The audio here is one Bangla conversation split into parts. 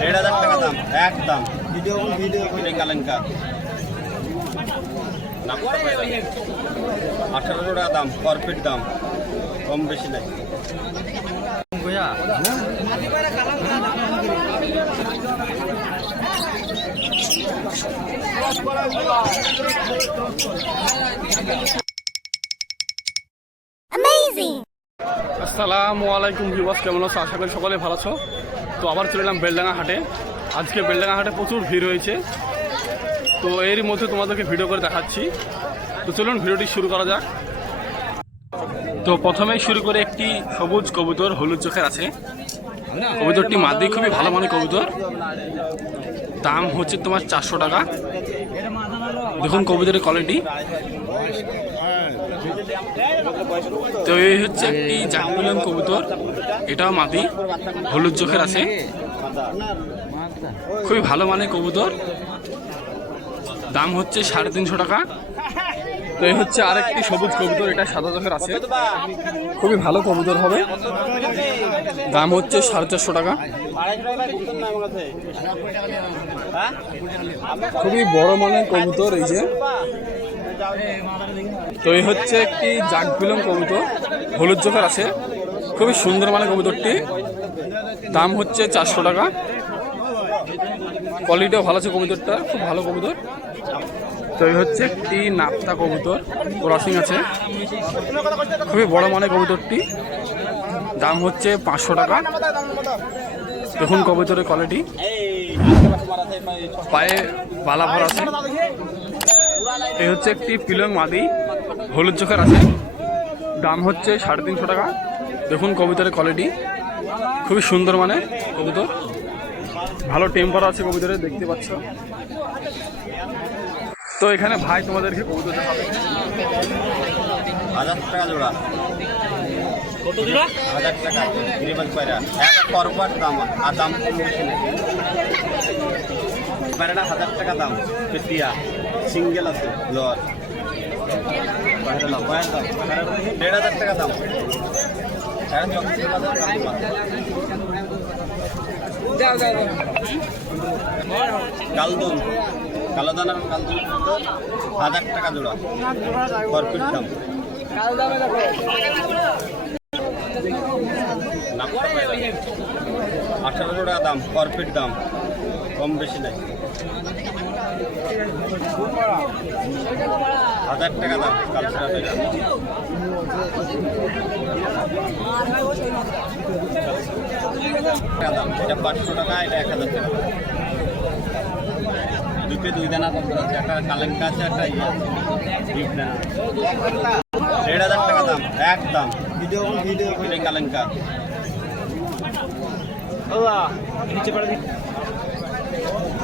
দেড় হাজার টাকা দাম, একদম। ভিডিও ভিডিও কালেঙ্কা আঠারোশো টাকা দাম পার ফিট দাম। কম বেশি নাই। Amazing! আসসালামু আলাইকুম ভিউয়ার্স, কেমন আছো? আশা করি সকলে ভালো আছো। তো আবার চলে এলাম বেলডাঙ্গা হাটে। আজকে বেলডাঙ্গা হাটে প্রচুর ভিড় হয়েছে তো এরই মধ্যে তোমাদেরকে ভিডিও করে দেখাচ্ছি। তো চলুন ভিডিওটি শুরু করা যাক। তো প্রথমেই শুরু করে একটি সবুজ কবুতর, হলুদ চোখের আছে। কবুতরটি মাদি, খুবই ভালো মানে কবুতর। দাম হচ্ছে তোমার চারশো টাকা। দেখুন কবুতরের কোয়ালিটি তো এই হচ্ছে একটি জাহাঙ্গুলাম কবুতর। এটাও মাদি, হলুদ চোখের আছে। খুবই ভালো মানে কবুতর। দাম হচ্ছে সাড়ে তিনশো টাকা। তো এই হচ্ছে আরেকটি সবুজ কবুতর, এটা সাদা চোখের আছে। খুবই ভালো কবুতর হবে। দাম হচ্ছে সাড়ে চারশো টাকা। খুবই বড় মানের কবুতর এই যে। তো এই হচ্ছে একটি জাগ বিলম কবুতর, হলুদ চোখের আছে, খুবই সুন্দর মানে কবুতরটি, দাম হচ্ছে চারশো টাকা। কোয়ালিটিও ভালো আছে কবুতরটা, খুব ভালো কবুতর। তো এই হচ্ছে একটি নাপ্তা কবুতর, ক্রসিং আছে। খুবই বড় মানে কবুতরটি, দাম হচ্ছে পাঁচশো টাকা। দেখুন কবুতরের কোয়ালিটি পায়ে বালা ভর আছে। এই হচ্ছে একটি পিলং মাদি। হলুদ চোখের আছে। দাম হচ্ছে সাড়ে তিনশো টাকা। দেখুন কবিতার কোয়ালিটি খুবই সুন্দর মানে কবুতর। ভালো টেম্পার আছে কবুতরে দেখতে পাচ্ছ। তো এখানে ভাই তোমাদেরকে কবুতর দেখাবে। হাজার টাকা জোড়া। কত জোড়া? হাজার টাকা। দাম। আর দাম কম বেশি পায়রাটা হাজার টাকা দাম পেটিয়া সিঙ্গেল আছে লর পায়রা লাও, পায়রা দাম দেড় হাজার টাকা দাম। পায়রা চব্বিশ হাজার দাম। কালদন কালোদানার কালদন হাজার টাকা জোড়া করপিট দাম। আঠারোশো টাকা দাম করপিট দাম। কম বেশি নাই। হাজার টাকা দাম, কালসরা পাইলাম টাকা দাম, এটা পাঁচশো টাকা, এটা এক হাজার টাকা। দুটো দুই দানা কবুতর আছে একটা কালেঙ্কা আছে, একটা ইয়ে দেড় হাজার টাকা দাম, এক দাম। কালেঙ্কা নিচে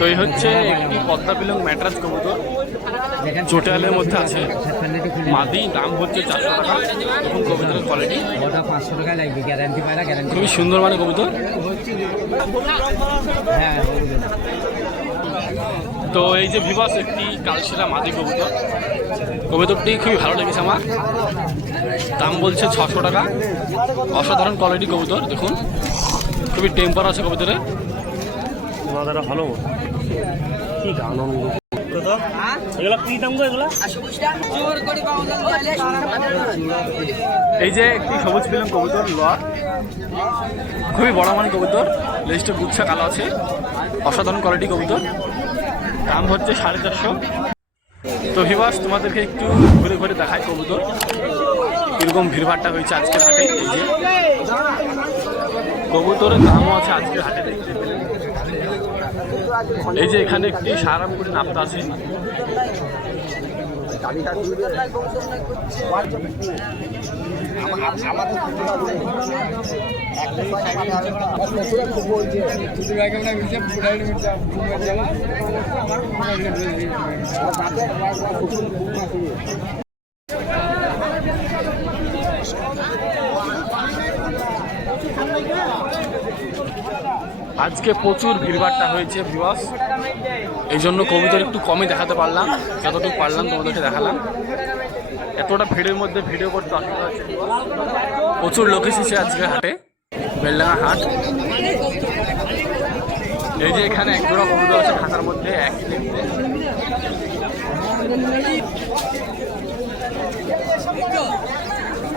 তো এই হচ্ছে একটি পদ্মা পিলং ম্যাট্রাস কবুতর। চোটালের মধ্যে আছে। মাদি দাম হচ্ছে চারশো টাকা। দেখুন কবুতরের কোয়ালিটি ওটা পাঁচশো টাকা লাগবে গ্যারান্টি পায় না গ্যারান্টি খুবই সুন্দর মানে কবুতর। হ্যাঁ তো এই যে ভিভাস একটি কালশিরা মাদি কবুতর। কবুতরটি খুবই ভালো লেগেছে আমার। দাম বলছে ছশো টাকা। অসাধারণ কোয়ালিটি কবুতর দেখুন। খুবই টেম্পার আছে কবুতরে মাদারা ভালো কি আনন্দ। এই যে একটি সবুজ ফিল্ম কবুতর, লোয়ার। খুবই বড় মান কবুতর, লেজটা গুচ্ছা কালো আছে। অসাধারণ কোয়ালিটি কবুতর। দাম হচ্ছে সাড়ে চারশো। তো ভিবাস তোমাদেরকে একটু ঘুরে ঘুরে দেখায় কবুতর। কীরকম ভিড়ভাড়টা হয়েছে আজকের হাটে, এই যে। কবুতরের দামও আছে আজকের হাটে দেখতে পেলেন এই যে এখানে একটি সারামপুরি নাপ্তা আছে। আজকে প্রচুর ভিড়ভাড়টা হয়েছে ভিবাস এই জন্য কবিতার একটু কমই দেখাতে পারলাম, যতটুকু পারলাম তোমাদেরকে দেখালাম। এতটা ভিড়ের মধ্যে ভিডিও করতে অসুবিধা হচ্ছে প্রচুর লোক এসেছে আজকে হাটে বেলডাঙা হাট। এই যে এখানে এক জোড়া কবুতর আছে খাতার মধ্যে দেখতে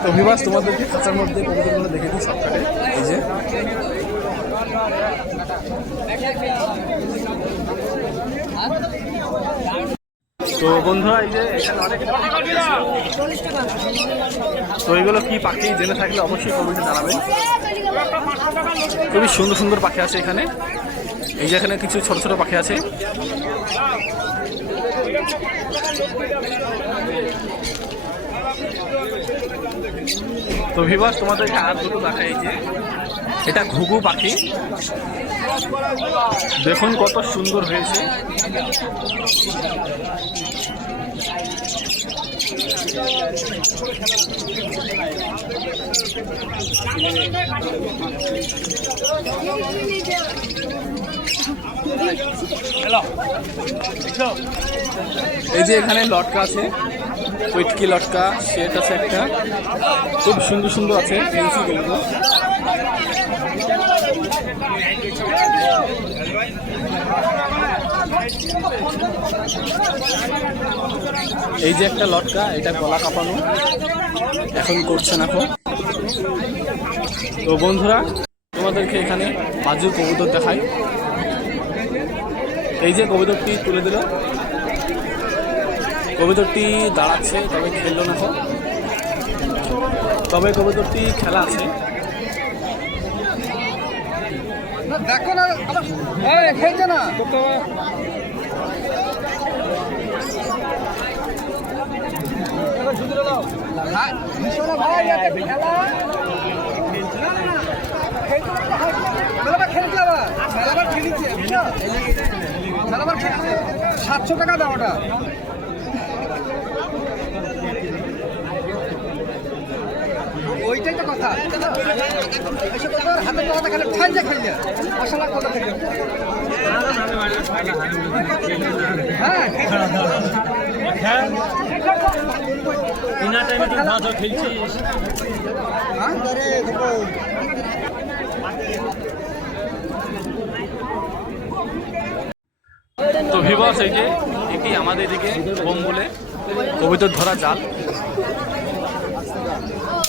তো ভিবাস তোমাদেরকে খাঁচার মধ্যে কবুতরগুলো দেখে দিই সবটাকে। এই যে। তো বন্ধুরা, এই যে এখানে অনেক তো এগুলো কি পাখি জেনে থাকলে অবশ্যই কমেন্টে জানাবেন। খুবই সুন্দর সুন্দর পাখি আছে এখানে। এই যে এখানে কিছু ছোট ছোট পাখি আছে। তো ভিভাস তোমাদেরকে আর দুটো দেখা এই যে। এটা ঘুঘু পাখি। দেখুন কত সুন্দর হয়েছে। এই যে এখানে লটকা আছে। পেটকি লটকা, সেট আছে একটা। খুব সুন্দর সুন্দর আছে এই যে একটা লটকা, এটা গলা কাঁপানো। এখন করছেন এখন। তো বন্ধুরা, তোমাদেরকে এখানে বাজুর কবুতর দেখায় এই যে কবুতরটি তুলে দিল। কবুতরটি দাঁড়াচ্ছে, তবে খেললো না তবে কবুতরটি খেলা আছে। দেখো না এই, খেলছে না। সাতশো টাকা দাও ওটা। ওইটাই তো কথা। কথা হ্যাঁ। তো ভিভাস এই যে, এটি আমাদের এদিকে বোম বলে কবিতর ধরা জাল কত দাম সাতশো কম কম সাতশো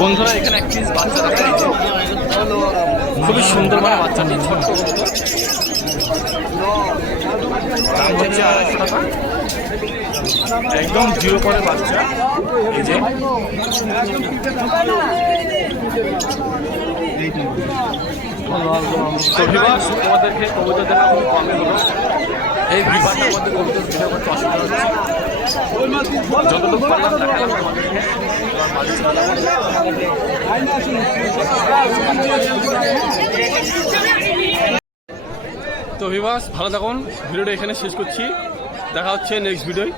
বন্ধুরা, এখানে এক পিস বাচ্চা দেখা যাচ্ছে খুবই সুন্দর মানে ছোট্ট কবুতর। দাম হচ্ছে আড়াইশো টাকা। একদম জিরো করে বাচ্চা। এই যে। যতটুকু তো ভিভাস ভালো থাকুন। ভিডিওটা এখানে শেষ করছি। দেখা হচ্ছে নেক্সট ভিডিওয়